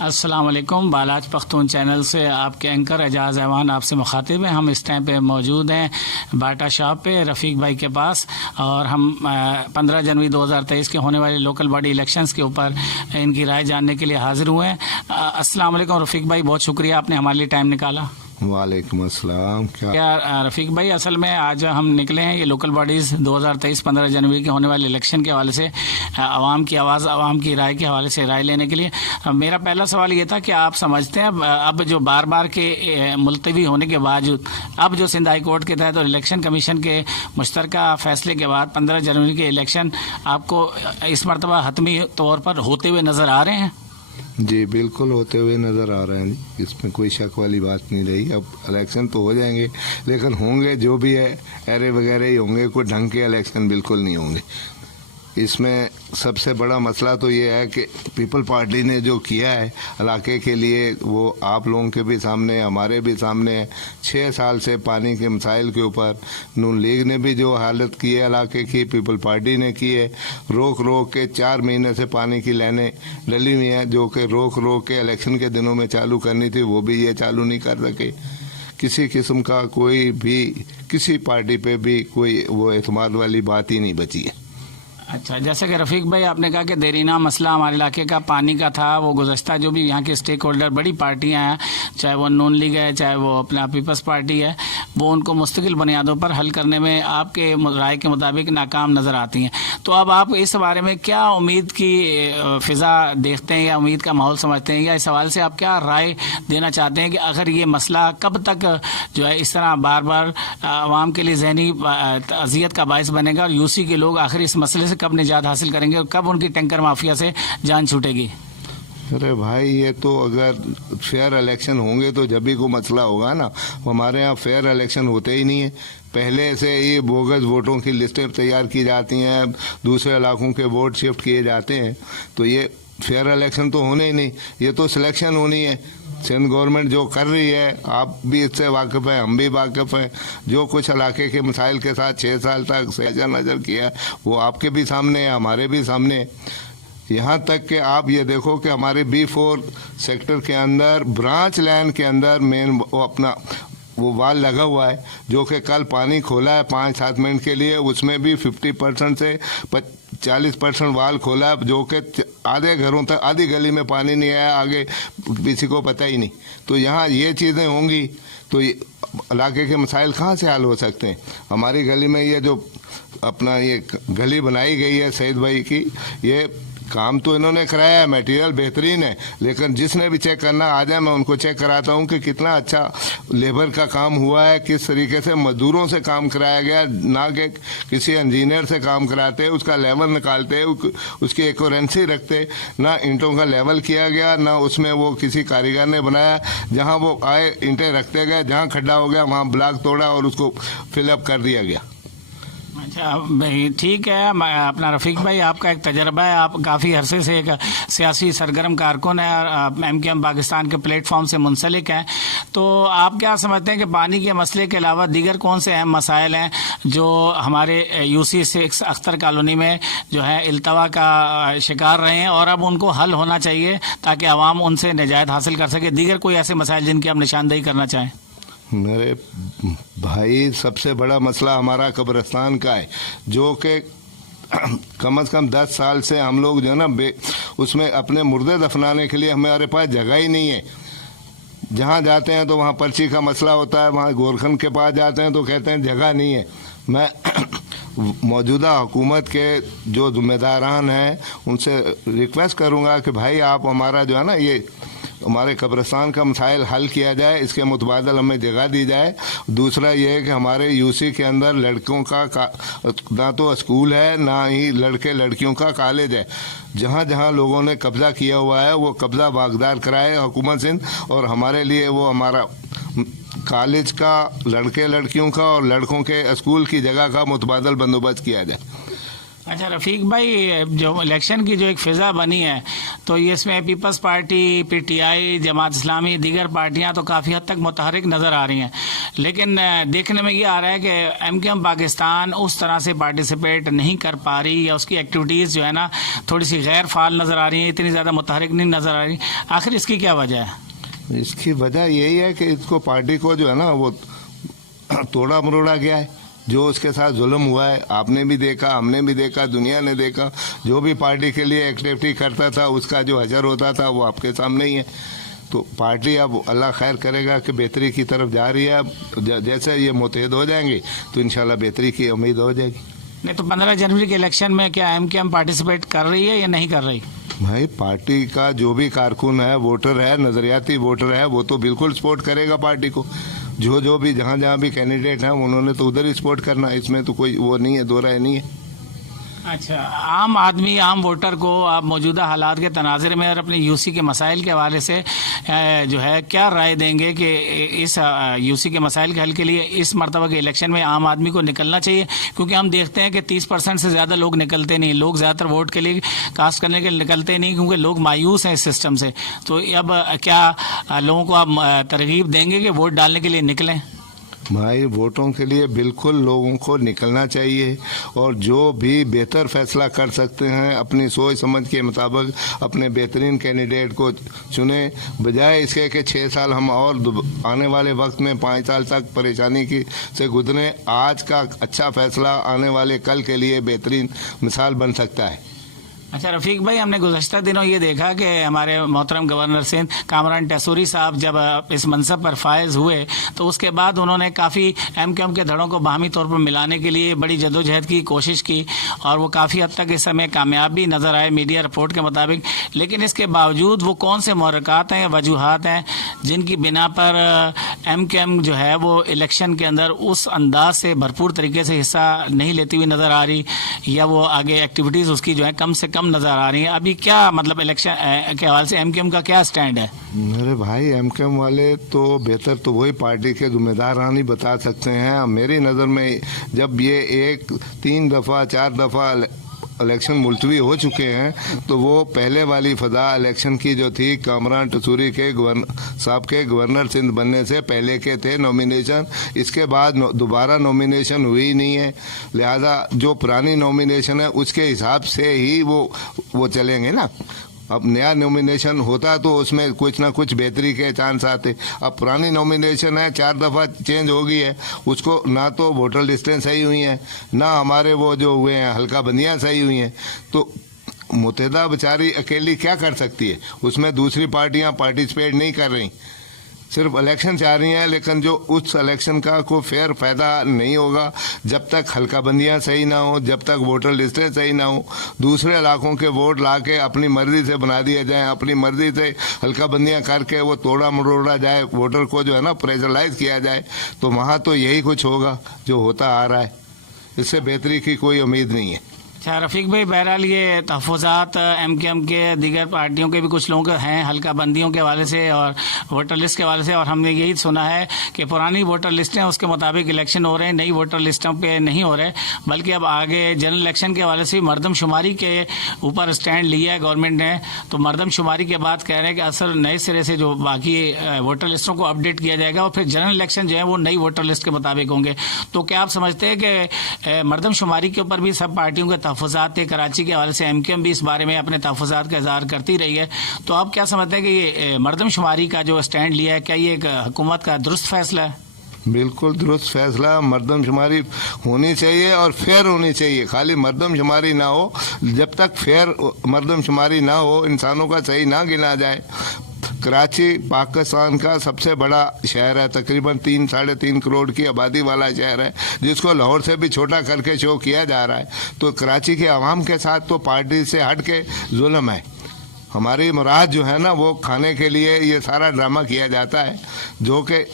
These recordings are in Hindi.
अस्सलाम वालेकुम। बालाज पख्तून चैनल से आपके एंकर एजाज़ ऐवान आपसे मुखातिब हैं। हम इस टाइम पे मौजूद हैं बाटा शॉप पे रफ़ीक भाई के पास, और हम 15 जनवरी 2023 के होने वाले लोकल बॉडी इलेक्शंस के ऊपर इनकी राय जानने के लिए हाज़िर हुए हैं। अस्सलाम वालेकुम रफ़ीक भाई, बहुत शुक्रिया आपने हमारे लिए टाइम निकाला। वालेकुम अस्सलाम। क्या रफ़ीक भाई, असल में आज हम निकले हैं ये लोकल बॉडीज़ 2023 15 जनवरी के होने वाले इलेक्शन के हवाले से आवाम की आवाज़, आवाम की राय के हवाले से राय लेने के लिए। मेरा पहला सवाल ये था कि आप समझते हैं अब जो बार बार के मुलतवी होने के बावजूद अब जो सिंध हाई कोर्ट के तहत और इलेक्शन कमीशन के मुश्तरका फैसले के बाद 15 जनवरी के इलेक्शन आपको इस मरतबा हतमी तौर पर होते हुए नज़र आ रहे हैं? जी बिल्कुल होते हुए नज़र आ रहे हैं जी, इसमें कोई शक वाली बात नहीं रही। अब इलेक्शन तो हो जाएंगे, लेकिन होंगे जो भी है एरे वगैरह ही होंगे, कोई ढंग के इलेक्शन बिल्कुल नहीं होंगे। इसमें सबसे बड़ा मसला तो ये है कि पीपल पार्टी ने जो किया है इलाके के लिए, वो आप लोगों के भी सामने हमारे भी सामने है। 6 साल से पानी के मसाइल के ऊपर नून लीग ने भी जो हालत की है इलाके की, पीपल पार्टी ने की है। रोक रोक के 4 महीने से पानी की लाइनें डली हुई हैं, जो कि रोक रोक के इलेक्शन के दिनों में चालू करनी थी, वो भी ये चालू नहीं कर सके। किसी किस्म का कोई भी किसी पार्टी पे भी कोई वो एतमाद वाली बात ही नहीं बची है। अच्छा, जैसे कि रफ़ीक भाई आपने कहा कि देरीना मसला हमारे इलाके का पानी का था, वो गुज़श्ता जो भी यहाँ के स्टेक होल्डर बड़ी पार्टियाँ हैं, चाहे वो नून लीग है चाहे वो अपना पीपल्स पार्टी है, वो उनको मुस्तकिल बुनियादों पर हल करने में आपके राय के मुताबिक नाकाम नज़र आती हैं। तो अब आप इस बारे में क्या उम्मीद की फ़िज़ा देखते हैं या उम्मीद का माहौल समझते हैं, या इस सवाल से आप क्या राय देना चाहते हैं कि अगर ये मसला कब तक जो है इस तरह बार बार आवाम के लिए ज़हनी अज़ियत का बायस बनेगा, और यूसी के लोग आखिर इस मसले से कब निजात हासिल करेंगे और कब उनकी टैंकर माफिया से जान छूटेगी? अरे भाई, ये तो अगर फेयर इलेक्शन होंगे तो जब भी कोई मसला होगा ना। हमारे यहाँ फेयर इलेक्शन होते ही नहीं है। पहले से ये बोगस वोटों की लिस्टें तैयार की जाती हैं, दूसरे इलाकों के वोट शिफ्ट किए जाते हैं, तो ये फेयर इलेक्शन तो होने ही नहीं। ये तो सिलेक्शन होनी है। सिंध गवर्नमेंट जो कर रही है, आप भी इससे वाकिफ़ हैं, हम भी वाकिफ़ हैं। जो कुछ इलाके के मसाइल के साथ 6 साल तक नज़र किया, वो आपके भी सामने है, हमारे भी सामने है। यहाँ तक कि आप ये देखो कि हमारे B4 सेक्टर के अंदर ब्रांच लाइन के अंदर मेन वो अपना वो वाल लगा हुआ है, जो कि कल पानी खोला है 5-7 मिनट के लिए, उसमें भी 50% से 40% वाल खोला है, जो कि आधे घरों तक, आधी गली में पानी नहीं आया, आगे किसी को पता ही नहीं। तो यहाँ ये चीज़ें होंगी तो इलाके के मसाइल कहाँ से हल हो सकते हैं? हमारी गली में ये जो अपना ये गली बनाई गई है सईद भाई की, ये काम तो इन्होंने कराया है, मटेरियल बेहतरीन है, लेकिन जिसने भी चेक करना आ जाए, मैं उनको चेक कराता हूँ कि कितना अच्छा लेबर का काम हुआ है, किस तरीके से मजदूरों से काम कराया गया, ना कि किसी इंजीनियर से काम कराते, उसका लेवल निकालते, उसकी एक्यूरेंसी रखते, ना ईंटों का लेवल किया गया, ना उसमें वो किसी कारीगर ने बनाया। जहाँ वो आए ईंटें रखते गए, जहाँ खड्डा हो गया वहाँ ब्लॉक तोड़ा और उसको फिलअप कर दिया गया। अच्छा भाई, ठीक है। अपना रफ़ीक भाई, आपका एक तजर्बा है, आप काफ़ी अरसे से एक सियासी सरगर्म कारकुन है और MKM पाकिस्तान के प्लेटफॉर्म से मुंसलिक हैं। तो आप क्या समझते हैं कि पानी के मसले के अलावा दीगर कौन से अहम मसाइल हैं जो हमारे UC 6 अख्तर कॉलोनी में जो है इल्तवा का शिकार रहे हैं और अब उनको हल होना चाहिए ताकि आवाम उनसे निजात हासिल कर सके? दीगर कोई ऐसे मसाइल जिनकी आप निशानदेही करना चाहें? मेरे भाई, सबसे बड़ा मसला हमारा कब्रिस्तान का है, जो कि कम से कम 10 साल से हम लोग जो है ना उसमें अपने मुर्दे दफनाने के लिए हमारे पास जगह ही नहीं है। जहाँ जाते हैं तो वहाँ पर्ची का मसला होता है, वहाँ गोरखन के पास जाते हैं तो कहते हैं जगह नहीं है। मैं मौजूदा हुकूमत के जो ज़िम्मेदारान हैं उनसे रिक्वेस्ट करूँगा कि भाई आप हमारा जो है ना ये हमारे कब्रिस्तान का मसाइल हल किया जाए, इसके मुतबादल हमें जगह दी जाए। दूसरा ये है कि हमारे UC के अंदर लड़कों का ना तो स्कूल है, ना ही लड़के लड़कियों का कॉलेज है। जहाँ जहाँ लोगों ने कब्ज़ा किया हुआ है वो कब्ज़ा वागदार कराए हुकूमत सिंध, और हमारे लिए वो हमारा कॉलेज का, लड़के लड़कियों का और लड़कों के स्कूल की जगह का मुतबादल बंदोबस्त किया जाए। अच्छा रफ़ीक भाई, जो इलेक्शन की जो एक फ़िज़ा बनी है, तो ये इसमें peoples party, PTI, Jamaat Islami, दीगर पार्टियां तो काफ़ी हद तक मुतहरिक नज़र आ रही हैं, लेकिन देखने में ये आ रहा है कि एमकेएम पाकिस्तान उस तरह से पार्टिसिपेट नहीं कर पा रही, या उसकी एक्टिविटीज़ जो है ना थोड़ी सी गैर फाल नज़र आ रही हैं, इतनी ज़्यादा मुतहरिक नहीं नज़र आ रही। आखिर इसकी क्या वजह है? इसकी वजह यही है कि इसको पार्टी को जो है ना वो तोड़ा मरोड़ा गया है। जो उसके साथ जुल्म हुआ है आपने भी देखा, हमने भी देखा, दुनिया ने देखा। जो भी पार्टी के लिए एक्टिविटी करता था उसका जो हजर होता था वो आपके सामने ही है। तो पार्टी अब अल्लाह खैर करेगा कि बेहतरी की तरफ जा रही है। अब जैसे ये मुतहद हो जाएंगे तो इंशाल्लाह बेहतरी की उम्मीद हो जाएगी। नहीं तो 15 जनवरी के इलेक्शन में क्या एमकेएम पार्टिसिपेट कर रही है या नहीं कर रही? भाई पार्टी का जो भी कारकुन है, वोटर है, नजरियाती वोटर है, वो तो बिल्कुल सपोर्ट करेगा पार्टी को। जो भी जहाँ भी कैंडिडेट हैं उन्होंने तो उधर ही सपोर्ट करना है, इसमें तो कोई वो नहीं है, दो राय नहीं है। अच्छा, आम आदमी, आम वोटर को आप मौजूदा हालात के तनाज़ुर में और अपने यूसी के मसाइल के हवाले से जो है क्या राय देंगे कि इस यूसी के मसाइल के हल के लिए इस मरतबा के इलेक्शन में आम आदमी को निकलना चाहिए? क्योंकि हम देखते हैं कि 30% से ज़्यादा लोग निकलते नहीं, लोग ज़्यादातर वोट के लिए कास्ट करने के लिए निकलते नहीं, क्योंकि लोग मायूस हैं इस सिस्टम से। तो अब क्या लोगों को आप तरगीब देंगे कि वोट डालने के लिए निकलें? भाई वोटों के लिए बिल्कुल लोगों को निकलना चाहिए, और जो भी बेहतर फैसला कर सकते हैं अपनी सोच समझ के मुताबिक अपने बेहतरीन कैंडिडेट को चुने, बजाय इसके कि 6 साल हम और आने वाले वक्त में 5 साल तक परेशानी की से गुजरें। आज का अच्छा फैसला आने वाले कल के लिए बेहतरीन मिसाल बन सकता है। अच्छा रफ़ीक भाई, हमने गुज़श्ता दिनों ये देखा कि हमारे मोहतरम गवर्नर सिंध कामरान टेसूरी साहब जब इस मनसब पर फायज़ हुए तो उसके बाद उन्होंने काफ़ी एमकेएम के धड़ों को बाहमी तौर पर मिलाने के लिए बड़ी जद्दोजहद की कोशिश की, और वो काफ़ी हद तक इस समय कामयाब भी नज़र आए मीडिया रिपोर्ट के मुताबिक। लेकिन इसके बावजूद वो कौन से महरक़ात हैं, वजूहात हैं जिनकी बिना पर एमकेएम जो है वो इलेक्शन के अंदर उस अंदाज से भरपूर तरीके से हिस्सा नहीं लेती हुई नज़र आ रही, या वो आगे एक्टिविटीज़ उसकी जो है कम से कम नजर आ रही है? अभी क्या मतलब इलेक्शन के हवाले से एमकेएम का क्या स्टैंड है? मेरे भाई एमकेएम वाले तो बेहतर तो वही पार्टी के जिम्मेदारान ही बता सकते हैं। मेरी नज़र में जब ये 3 दफ़ा 4 दफ़ा इलेक्शन मुलतवी हो चुके हैं तो वो पहले वाली फ़ज़ा इलेक्शन की जो थी कामरान टेसूरी के साहब के गवर्नर सिंध बनने से पहले के थे नॉमिनेशन, इसके बाद दोबारा नॉमिनेशन हुई नहीं है। लिहाजा जो पुरानी नॉमिनेशन है उसके हिसाब से ही वो चलेंगे ना। अब नया नॉमिनेशन होता तो उसमें कुछ ना कुछ बेहतरी के चांस आते। अब पुरानी नॉमिनेशन है, 4 दफ़ा चेंज हो गई है, उसको ना तो वोटर लिस्टें सही हुई हैं, ना हमारे वो जो हुए हैं हल्का बंदियाँ सही हुई हैं। तो मुतहदा बेचारी अकेली क्या कर सकती है? उसमें दूसरी पार्टियां पार्टिसिपेट नहीं कर रही, सिर्फ इलेक्शन चाह रही हैं, लेकिन जो उस इलेक्शन का कोई फेयर फ़ायदा नहीं होगा जब तक हल्का बंदियाँ सही ना हो, जब तक वोटर लिस्टें सही ना हो। दूसरे इलाकों के वोट ला के अपनी मर्ज़ी से बना दिए जाएं, अपनी मर्ज़ी से हल्का बंदियाँ करके वो तोड़ा मरोड़ा जाए, वोटर को जो है ना प्रेशराइज किया जाए, तो वहाँ तो यही कुछ होगा जो होता आ रहा है। इससे बेहतरी की कोई उम्मीद नहीं है। अच्छा रफ़ीक भाई, बहरहाल ये तहफ़्फ़ुज़ात एमकेएम के दीगर पार्टियों के भी कुछ लोग हैं हल्का बंदियों के हवाले से और वोटर लिस्ट के हवाले से, और हमने यही सुना है कि पुरानी वोटर लिस्टें उसके मुताबिक इलेक्शन हो रहे हैं, नई वोटर लिस्टों पे नहीं हो रहे, बल्कि अब आगे जनरल इलेक्शन के हवाले से मरदमशुमारी के ऊपर स्टैंड लिया है गवर्नमेंट ने। तो मरदमशुमारी के बाद कह रहे हैं कि असल नए सिरे से जो बाकी वोटर लिस्टों को अपडेट किया जाएगा और फिर जनरल इलेक्शन जो है वो नई वोटर लिस्ट के मुताबिक होंगे। तो क्या आप समझते हैं कि मरदमशुमारी के ऊपर भी सब पार्टियों के तहफ़्फ़ुज़ात थे? कराची के हवाले से एमकेएम भी इस बारे में अपने तहफ़्फ़ुज़ात का इज़हार करती रही है, तो आप क्या समझते हैं कि ये मरदमशुमारी का जो स्टैंड लिया है क्या ये एक हुकूमत का दुरुस्त फैसला है? बिल्कुल दुरुस्त फैसला। मरदमशुमारी होनी चाहिए और फेयर होनी चाहिए। खाली मरदमशुमारी ना हो, जब तक फेयर मरदमशुमारी ना हो, इंसानों का सही ना गिना जाए। कराची पाकिस्तान का सबसे बड़ा शहर है, तकरीबन 3-3.5 करोड़ की आबादी वाला शहर है, जिसको लाहौर से भी छोटा करके शो किया जा रहा है। तो कराची के अवाम के साथ तो पार्टी से हट के जुल्म है। हमारी मुराद जो है ना वो खाने के लिए ये सारा ड्रामा किया जाता है, जो कि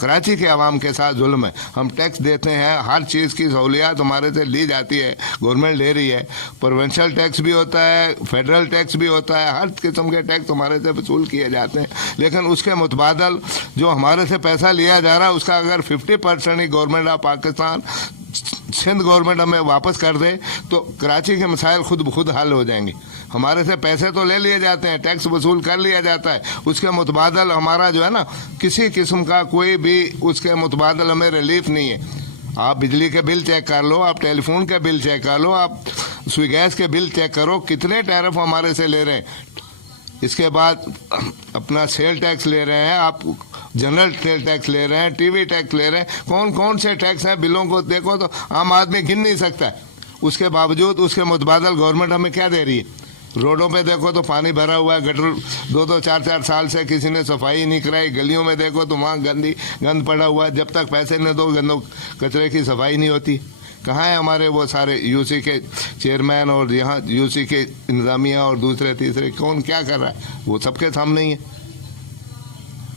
कराची के अवाम के साथ जुल्म है। हम टैक्स देते हैं, हर चीज़ की सहूलियात हमारे से ली जाती है, गवर्नमेंट ले रही है। प्रोविंशियल टैक्स भी होता है, फेडरल टैक्स भी होता है, हर किस्म के टैक्स हमारे से वसूल किए जाते हैं। लेकिन उसके मुतबादल जो हमारे से पैसा लिया जा रहा है उसका अगर 50% ही government of Pakistan Sindh government हमें वापस कर दे तो कराची के मसाइल खुद ब खुद हल हो जाएंगे। हमारे से पैसे तो ले लिए जाते हैं, टैक्स वसूल कर लिया जाता है, उसके मुतबादल हमारा जो है ना किसी किस्म का कोई भी उसके मुतबादल हमें रिलीफ नहीं है। आप बिजली के बिल चेक कर लो, आप टेलीफोन के बिल चेक कर लो, आप स्विगी गैस के बिल चेक करो, कितने टैरिफ हमारे से ले रहे हैं। इसके बाद अपना सेल टैक्स ले रहे हैं, आप जनरल सेल टैक्स ले रहे हैं, टीवी टैक्स ले रहे हैं, कौन कौन से टैक्स हैं बिलों को देखो तो आम आदमी गिन नहीं सकता है। उसके बावजूद उसके मुतबादल गवर्नमेंट हमें क्या दे रही है। रोडों पे देखो तो पानी भरा हुआ है, गटर 2-2 4-4 साल से किसी ने सफाई नहीं कराई। गलियों में देखो तो वहाँ गंद पड़ा हुआ है, जब तक पैसे न दो गंदों कचरे की सफाई नहीं होती। कहाँ है हमारे वो सारे यूसी के चेयरमैन और यहाँ यूसी के इंतजामिया और दूसरे तीसरे, कौन क्या कर रहा है, वो सबके सामने ही है।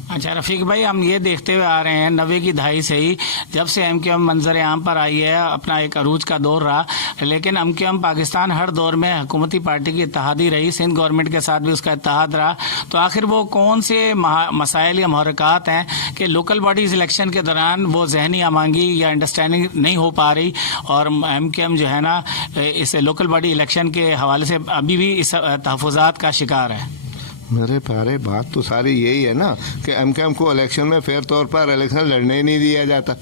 अच्छा रफ़ीक भाई, हम ये देखते हुए आ रहे हैं 90 की दहाई से ही, जब से एमक्यूएम मंजर आम पर आई है, अपना एक अरूज का दौर रहा, लेकिन एमक्यूएम पाकिस्तान हर दौर में हुकूमती पार्टी की इत्तेहादी रही, सिंध गवर्नमेंट के साथ भी उसका इत्तेहाद रहा। तो आखिर वो कौन से मसाइल या महरक़ात हैं कि लोकल बॉडीज इलेक्शन के दौरान वो जहनी आमांगी या अंडरस्टैंडिंग नहीं हो पा रही और एमक्यूएम जो है ना इस लोकल बॉडी इलेक्शन के हवाले से अभी भी इस तहफ़्फ़ुज़ात का शिकार है। मेरे प्यारे, बात तो सारी यही है ना कि एमक्यूएम को इलेक्शन में फेयर तौर पर इलेक्शन लड़ने ही नहीं दिया जाता।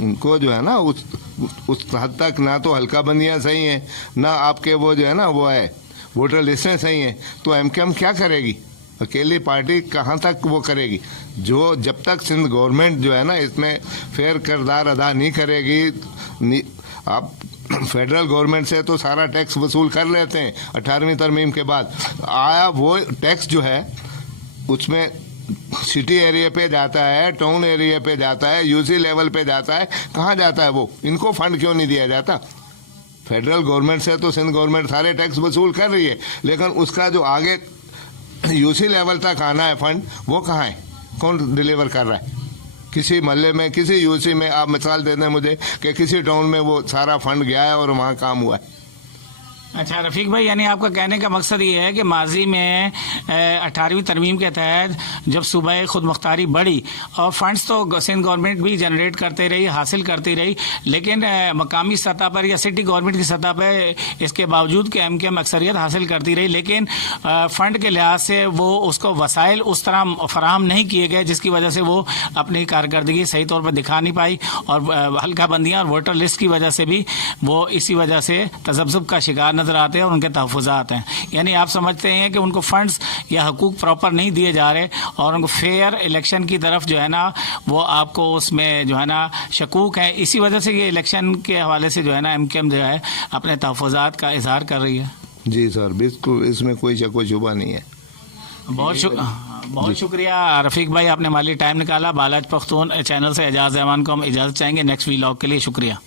उनको जो है ना उस हद तक ना तो हल्का बंदियाँ सही हैं, ना आपके वो जो है ना वो है वोटर लिस्टें सही हैं। तो एमक्यूएम क्या करेगी, अकेली पार्टी कहाँ तक वो करेगी। जो जब तक सिंध गवर्नमेंट जो है ना इसमें फेयर किरदार अदा नहीं करेगी, आप फेडरल गवर्नमेंट से तो सारा टैक्स वसूल कर लेते हैं 18वीं तरमीम के बाद, आया वो टैक्स जो है उसमें सिटी एरिया पे जाता है, टाउन एरिया पे जाता है, यूसी लेवल पे जाता है, कहाँ जाता है वो, इनको फंड क्यों नहीं दिया जाता। फेडरल गवर्नमेंट से तो सिंध गवर्नमेंट सारे टैक्स वसूल कर रही है, लेकिन उसका जो आगे यूसी लेवल तक आना है फंड, वो कहाँ है, कौन डिलीवर कर रहा है। किसी मोहल्ले में, किसी यूसी में आप मिसाल दे दें मुझे कि किसी टाउन में वो सारा फंड गया है और वहाँ काम हुआ है। अच्छा रफ़ीक भाई, यानी आपका कहने का मकसद ये है कि माजी में 18वीं तरमीम के तहत जब सूबाई खुद मुख्तारी बढ़ी और फंड्स तो सिंध गवर्नमेंट भी जनरेट करते रही, हासिल करती रही, लेकिन मकामी सतह पर या सिटी गवर्नमेंट की सतह पर इसके बावजूद कि एमक्यूएम अक्सरियत हासिल करती रही, लेकिन फ़ंड के लिहाज से वो उसको वसाइल उस तरह फराहम नहीं किए गए जिसकी वजह से वो अपनी कारकर्दगी सही तौर पर दिखा नहीं पाई और हल्का बंदियाँ और वोटर लिस्ट की वजह से भी वो इसी वजह से तज़ब्ज़ुब का शिकार नजर आते हैं और उनके तहफ़्फ़ुज़ात हैं। यानी आप समझते हैं कि उनको फंड्स या हकूक प्रॉपर नहीं दिए जा रहे और उनको फेयर इलेक्शन की तरफ जो है ना वो आपको उसमें जो है ना शकूक है, इसी वजह से ये इलेक्शन के हवाले से जो है ना एमक्यूएम जो है अपने तहफ़्फ़ुज़ात का इजहार कर रही है। जी सर, बिल्कुल, इसमें कोई शक व शुबा नहीं है। बहुत शुक्रिया रफ़ीक भाई, आपने हमारे लिए टाइम निकाला। बालाज पख्तून चैनल से एजाज़ रहमान को हम इजाज़त चाहेंगे नेक्स्ट व्लॉग के लिए। शुक्रिया।